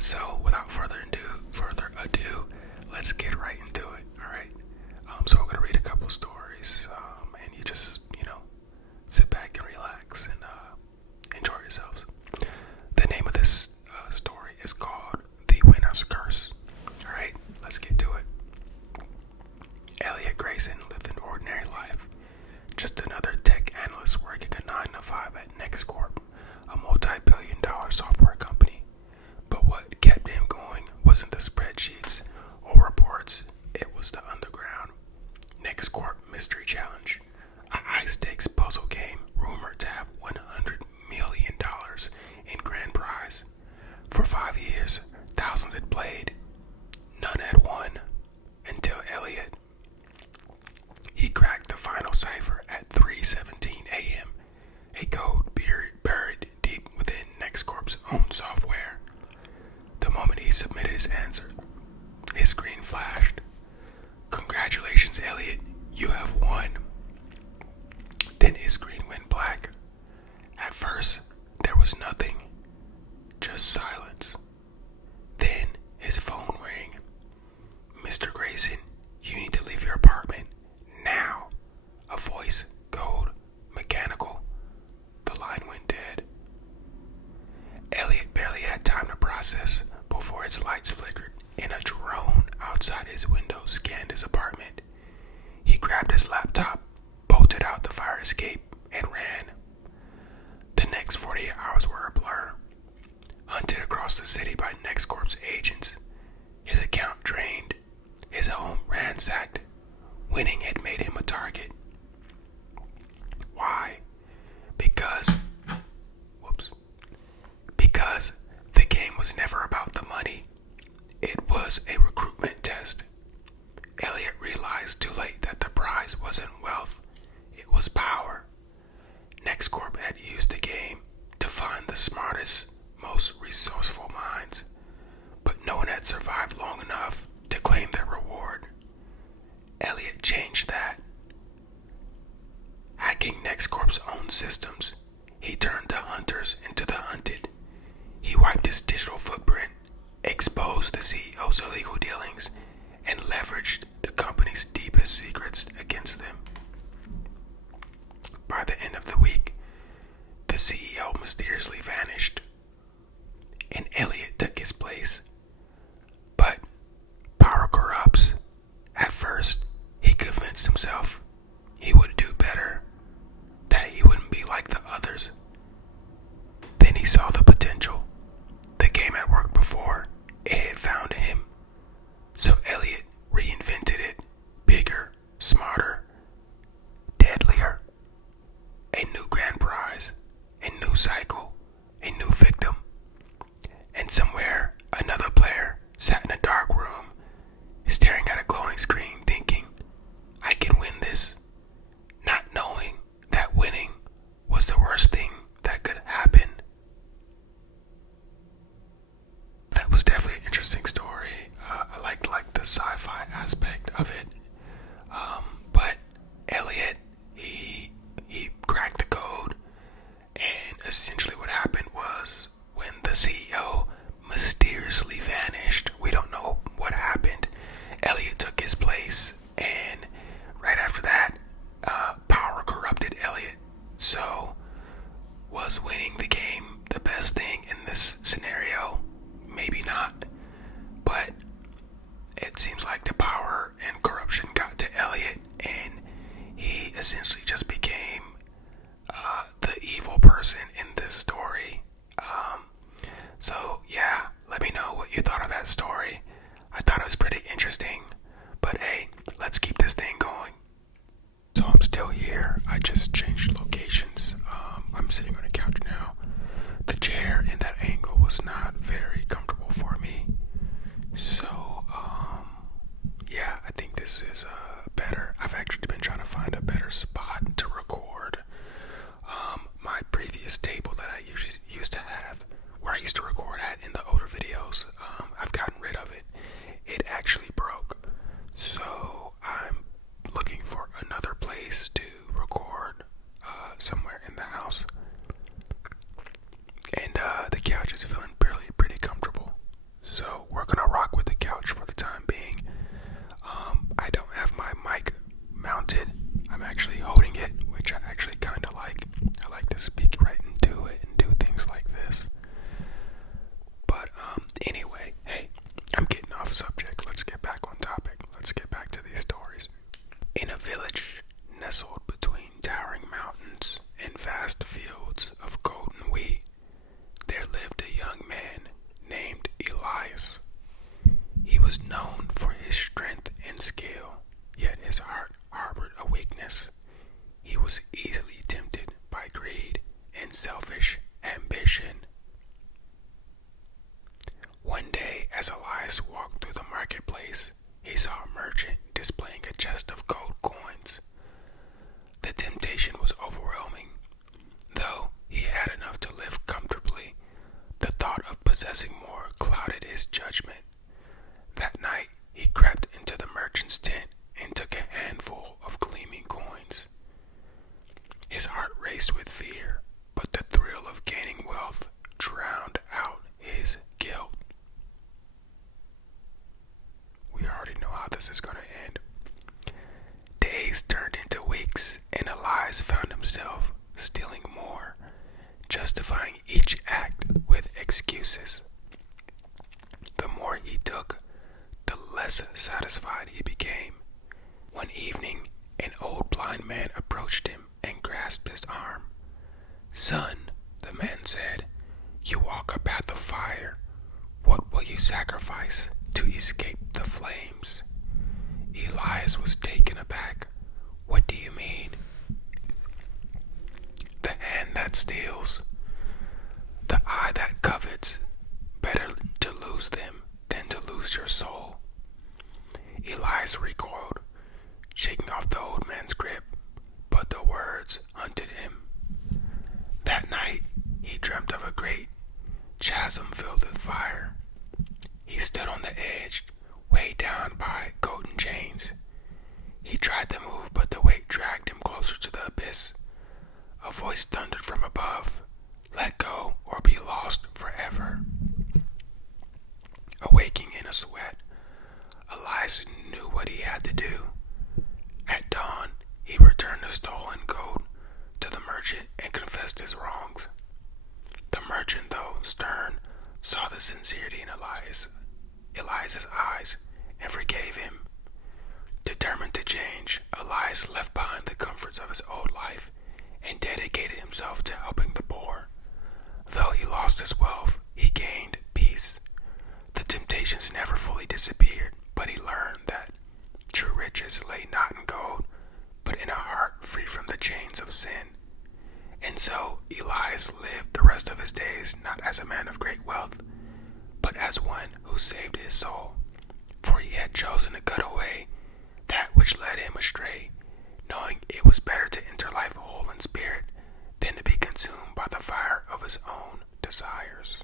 So without further ado, let's get right into it. All right. So I'm gonna read a couple stories, and you just sit back and relax and enjoy yourselves. The name of this story is called "The Winner's Curse." All right, let's get to it. Elliot Grayson lived an ordinary life, just another tech analyst working a 9 to 5 at NextCorp, a multi-billion-dollar software company. But what kept him going wasn't the spreadsheets or reports, it was the underground NextCorp Mystery Challenge, a high-stakes puzzle game rumored to have $100 million in grand prize. For 5 years, thousands had played. None had won until Elliot. He cracked the final cipher at 3:17 a.m., a code buried deep within NextCorp's own software. The moment he submitted his answer, his screen flashed. "Congratulations, Elliot, you have won." Then his screen went black. At first, there was nothing, just silence. Then his phone rang. "Mr. Grayson, you need to leave your apartment now." A voice, cold, mechanical. The line went dead. Elliot barely had time to process before its lights flickered and a drone outside his window scanned his apartment. He grabbed his laptop, bolted out the fire escape, and ran. The next 48 hours were a blur. Hunted across the city by NextCorp's agents, his account drained, his home ransacked. Winning had made him a target. Why? Because the game was never about the money. It was a recruitment test. Elliot realized too late that the prize wasn't wealth, it was power. NextCorp had used the game to find the smartest, most resourceful minds, but no one had survived long enough to claim their reward. Elliot changed that. Hacking NextCorp's own systems, he turned the hunters into the hunted. He wiped his digital footprint, exposed the CEO's illegal dealings, and leveraged the company's deepest secrets against them. By the end of the week, the CEO mysteriously vanished, and Elliot took his place. But power corrupts. At first, he convinced himself he would do better, that he wouldn't be like the others. Then he saw the potential. The game had worked before. It had found him. So Elliot reinvented it. Bigger, smarter, deadlier. A new grand prize, a new cycle, a new victim. And somewhere, another player sat in a dark room, staring at a glowing screen, thinking, "I can win this," not knowing that winning was the worst thing that could happen. That was definitely an interesting story. I liked the sci-fi aspect of it. But Elliot, he cracked the code, and essentially what happened was when the CEO mysteriously vanished, we don't know darkness. He was easily tempted by greed and selfish ambition. One day, as Elias walked through the marketplace, he saw a merchant displaying a chest of gold coins. The temptation was overwhelming. Though he had enough to live comfortably, the thought of possessing more clouded his judgment. That night, he crept into the merchant's tent and took a handful of gleaming coins. His heart raced with fear, but the thrill of gaining wealth drowned out his guilt. We already know how this is going to end. Days turned into weeks, and Elias found himself stealing more, justifying each act with excuses. The more he took, the less satisfied he became. One evening, an old blind man approached him and grasped his arm. "Son," the man said, "you walk a path of fire. What will you sacrifice to escape the flames?" Elias was taken aback. "What do you mean?" "The hand that steals, the eye that covets. Better to lose them than to lose your soul." Elias recoiled, shaking off the old man's grip, but the words haunted him. That night, he dreamt of a great chasm filled with fire. He stood on the edge, weighed down by golden chains. He tried to move, but the weight dragged him closer to the abyss. A voice thundered from above, "Let go or be lost forever." Awaking in a sweat, Elias knew what he had to do. At dawn, he returned the stolen gold to the merchant and confessed his wrongs. The merchant, though stern, saw the sincerity in Elias's eyes and forgave him. Determined to change, Elias left behind the comforts of his old life and dedicated himself to helping the poor. Though he lost his wealth, he gained peace. The temptations never fully disappeared, but he learned that true riches lay not in gold, but in a heart free from the chains of sin. And so Elias lived the rest of his days not as a man of great wealth, but as one who saved his soul. For he had chosen to cut away that which led him astray, knowing it was better to enter life whole in spirit than to be consumed by the fire of his own desires.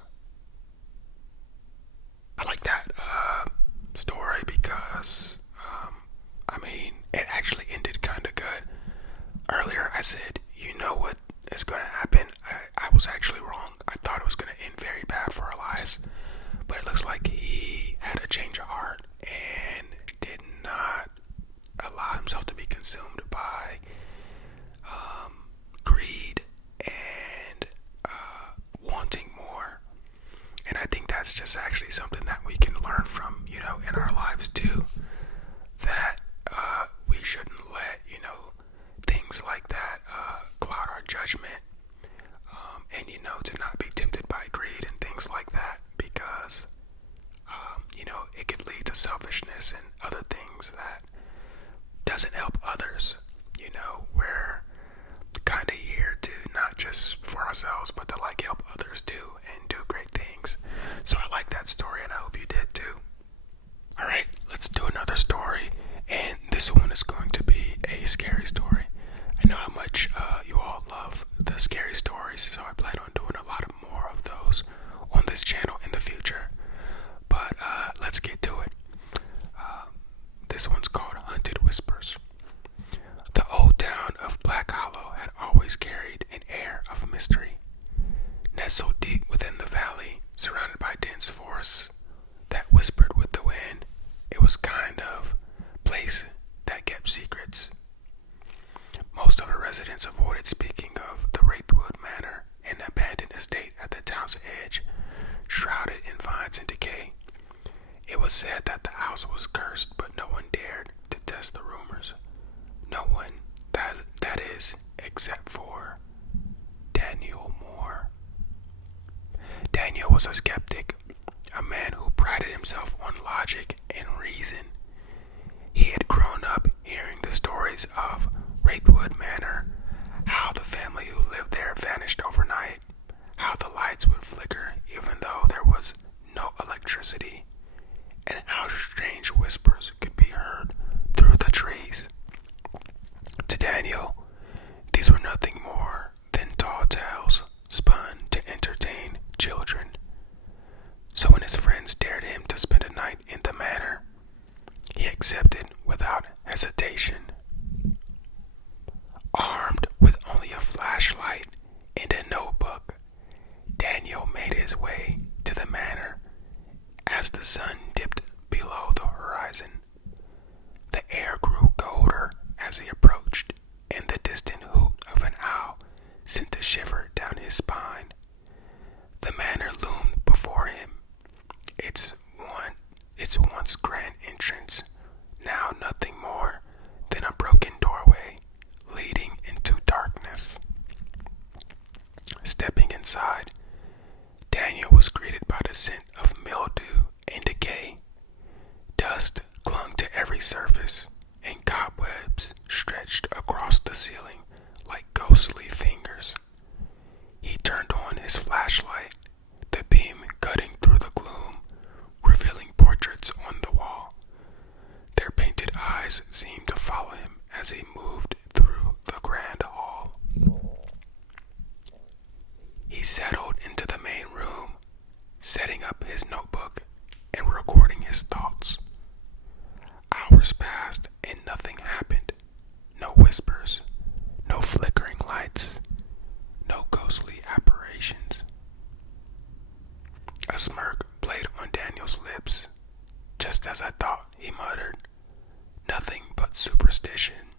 I like that story because, it actually ended kind of good. Earlier I said, you know what is going to happen? I was actually wrong. I thought it was going to end very bad for Elias, but it looks like he had a change of heart and did not allow himself to be consumed by greed and wanting more. And I think that's just actually something that we can learn from, in our lives too. That we shouldn't let, things like that cloud our judgment. And, to not be tempted by greed and things like that, because, it could lead to selfishness and other things that doesn't help others. We're kind of here to not just for ourselves, but to help others too and do great things. So I like that story, and I hope you did too. Alright, let's do another story, and this one is going to be a scary story. I know how much you all love the scary stories, so I plan on doing a lot more of those on this channel in the future. But let's get to it. This one's called Haunted Whispers. The old town of Black Hollow had always carried an air of mystery. Nestled deep within the valley, surrounded by dense forests that whispered with the wind, it was kind of place that kept secrets. Most of the residents avoided speaking of the Wraithwood Manor, an abandoned estate at the town's edge, shrouded in vines and decay. It was said that the house was cursed, but no one dared to test the rumors. No one, that is, except for Daniel Moore. Daniel was a skeptic, a man who prided himself on logic and reason. He had grown up hearing the stories of as he approached, and the distant hoot of an owl sent a shiver down his spine. The manor loomed before him, its once grand entrance, now nothing more than a broken doorway leading into darkness. Stepping inside, Daniel was greeted by the scent of mildew and decay. Dust clung to every surface, and cobwebs stretched across the ceiling like ghostly fingers. He turned on his flashlight, the beam cutting through the gloom, revealing portraits on the wall. Their painted eyes seemed to follow him as he moved through the grand hall. He settled into the main room, setting up his notebook and recording his thoughts. Hours passed and nothing happened. No whispers, no flickering lights, no ghostly apparitions. A smirk played on Daniel's lips. Just as I thought, he muttered, "Nothing but superstition."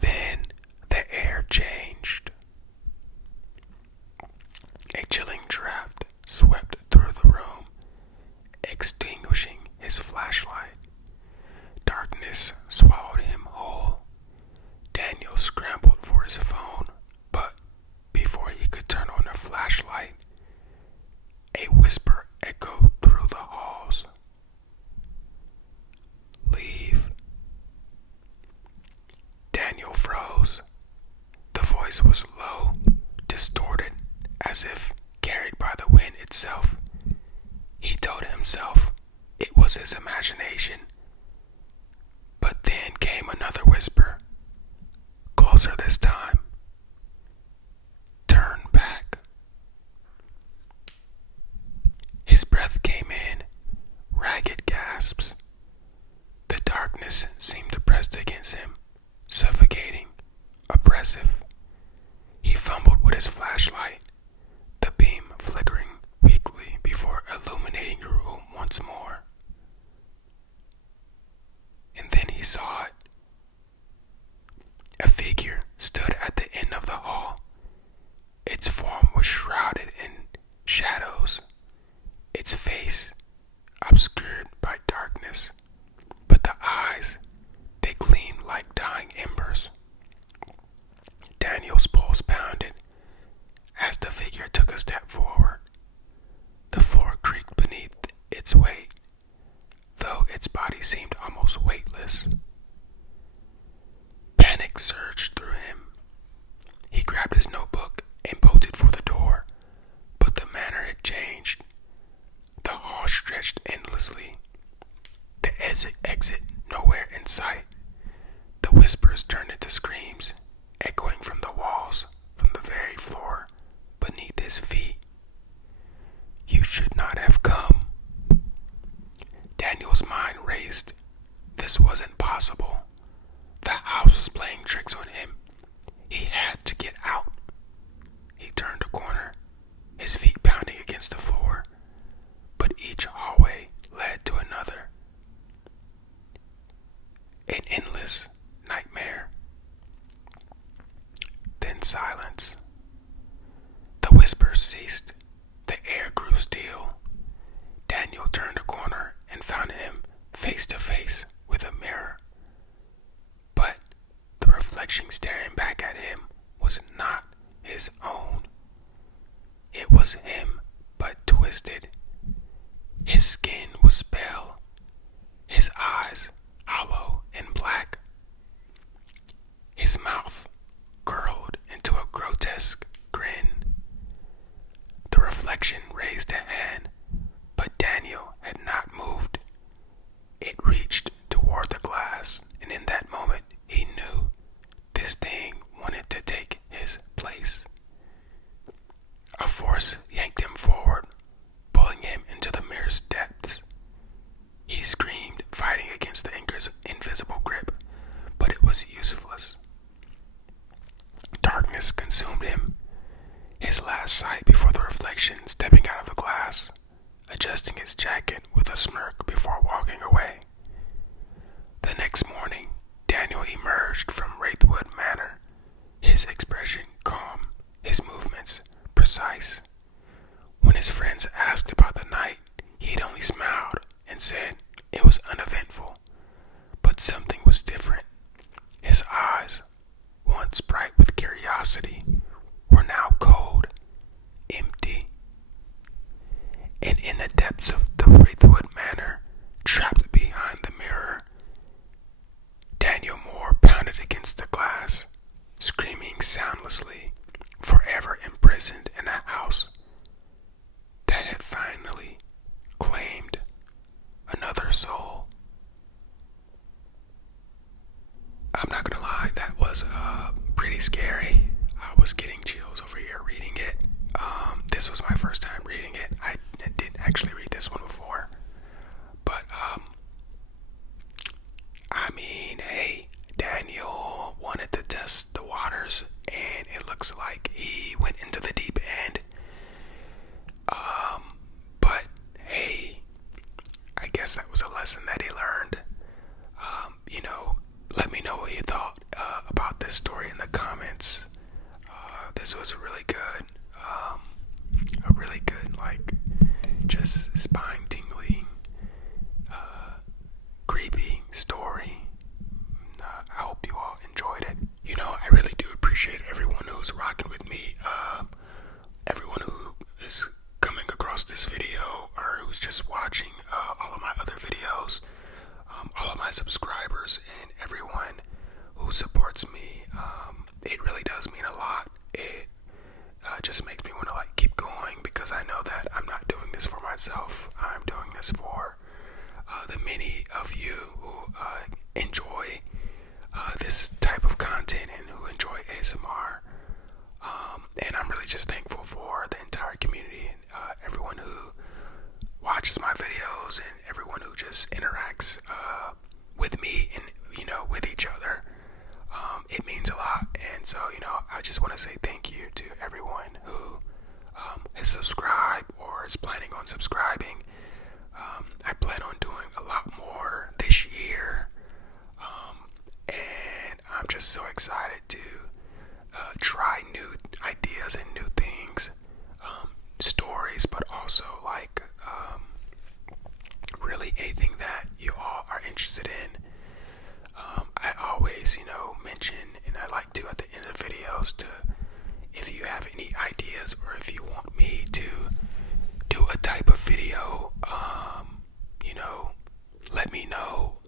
Then the air changed. A chilling draft swept through the room, extinguishing his flashlight. Darkness swallowed him whole. Daniel scrambled for his phone, but before he could turn on the flashlight, a whisper echoed through the halls. "Leave." Daniel froze. The voice was low, distorted, as if carried by the wind itself. He told himself it was his imagination. But then came another whisper, closer this time. "Turn back." His breath came in, ragged gasps. The darkness seemed pressed against him, suffocating, oppressive. He fumbled with his flashlight, the beam flickering weakly before illuminating the room once more. And then he saw it. A figure stood at the end of the hall. Its form was shrouded in shadows, its face obscured by darkness, but the eyes, they gleamed like dying embers. Daniel's pulse pounded as the figure took a step forward. The floor creaked beneath its weight, though its body seemed almost weightless. Panic surged through him. He grabbed his notebook and bolted for the door, but the manner had changed. The hall stretched endlessly. The exit nowhere in sight. The whispers turned into screams, echoing from the walls, from the very floor beneath his feet. "You should not have come." Daniel's mind raced. This wasn't possible. The house was playing tricks on him. He had to get out. He turned a corner, his feet pounding against the floor, but each hallway led to another. An endless nightmare. Then silence. The whispers ceased. The air grew still. Daniel turned a corner and found him face to face with a mirror. But the reflection staring back at him was not his own. It was him, but twisted. His skin was pale, his eyes hollow and black. His mouth curled into a grotesque grin. The reflection raised a hand, but Daniel had not moved. It reached toward the glass, and in that moment he knew this thing Moore pounded against the glass, screaming soundlessly, forever imprisoned in a house that had finally claimed another soul. I'm not gonna lie, that was pretty scary. I was getting chills over here reading it. This was my first time reading it. I didn't actually read this one before. But, I mean, hey, Daniel wanted to test the waters, and it looks like he went into the deep end. But, hey, I guess that was a lesson that he learned. Let me know what you thought about this story in the comments. This was really good. A really good, like, just spine-tingling, creepy story. I hope you all enjoyed it. I really do appreciate everyone who's rocking with me. Everyone who is coming across this video or who's just watching all of my other videos. All of my subscribers and everyone who supports me. It really does mean a lot. It just makes me want to keep going, because I know that I'm not doing this for myself. I'm doing this for the many of you who enjoy this type of content and who enjoy ASMR. And I'm really just thankful for the entire community and everyone who watches my videos and everyone who just interacts with me and with each other. It means a lot. And so I just want to say thank you to everyone who has subscribed or is planning on subscribing. I plan on doing a lot more this year, and I'm just so excited to try new ideas and new things, stories, but also really anything that you all are interested in. I always, mention, and I like to at the end of videos, if you have any ideas or if you want me to do a type of video, let me know,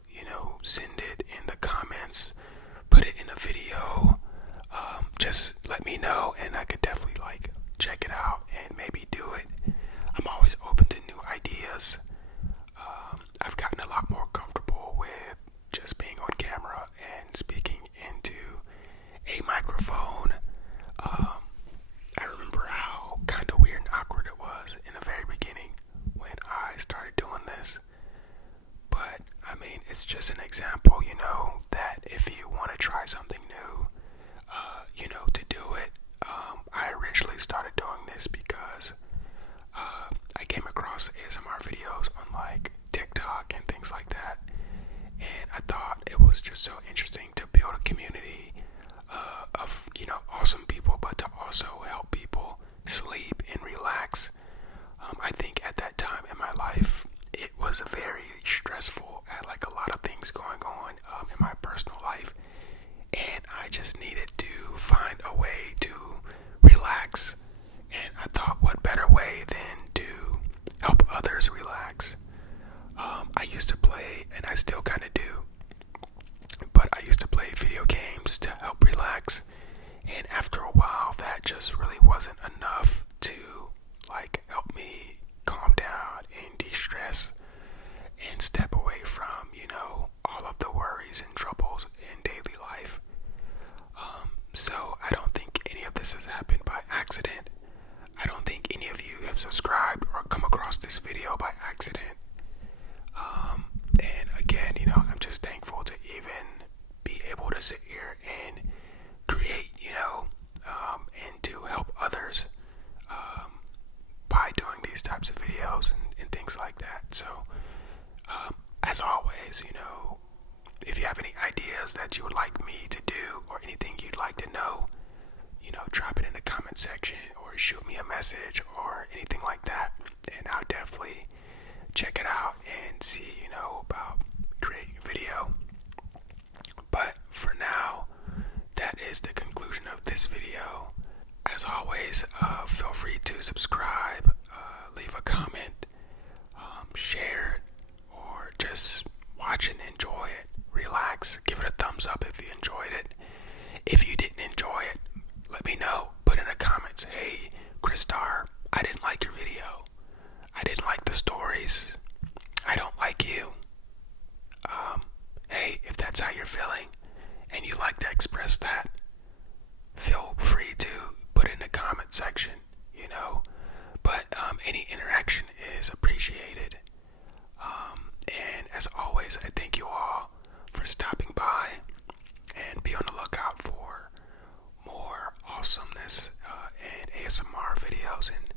send it in the comments, put it in a video, just let me know, and I could definitely check it out and maybe do it. I'm always open to new ideas. I've gotten a lot more comfortable with just being on camera and speaking into a microphone. I remember how kind of weird and awkward it was in the very beginning when I started doing this. But, I mean, it's just an example, that if you want to try something new, to do it. I originally started doing this because I came across ASMR videos on TikTok and things like that, and I thought it was just so interesting to build a community of awesome people, but to also help people sleep and relax. I think at that time in my life it was very stressful. I had a lot of things going on in my personal life, and I just needed to find a way to relax. And I thought, what better way than to help others relax? I used to play, and I still kind of do, but I used to play video games to help relax. And after a while, that just really wasn't enough to help me calm down and de-stress and step away from, all of the worries and troubles in daily life. So I don't think any of this has happened by accident. I don't think any of you have subscribed or come across this video by accident. And again, I'm just thankful to even be able to sit here and create, and to help others by doing these types of videos and things like that. So, as always, if you have any ideas that you would like me to do or anything you'd like to know, drop it in the comment section or shoot me a message or anything like that, and I'll definitely check it out and see, about creating a video. But for now, that is the conclusion of this video. As always, feel free to subscribe, leave a comment, share it, or just watch and enjoy it. Relax, give it a thumbs up if you enjoyed it. If you didn't enjoy it, let me know. Put in the comments, hey, Christar, I didn't like your video. I didn't like the stories. I don't like you. Hey, if that's how you're feeling and you like to express that, feel free to put in the comment section, you know. But any interaction is appreciated. And as always, I thank you all for stopping by, and be on the lookout for more awesomeness and ASMR videos and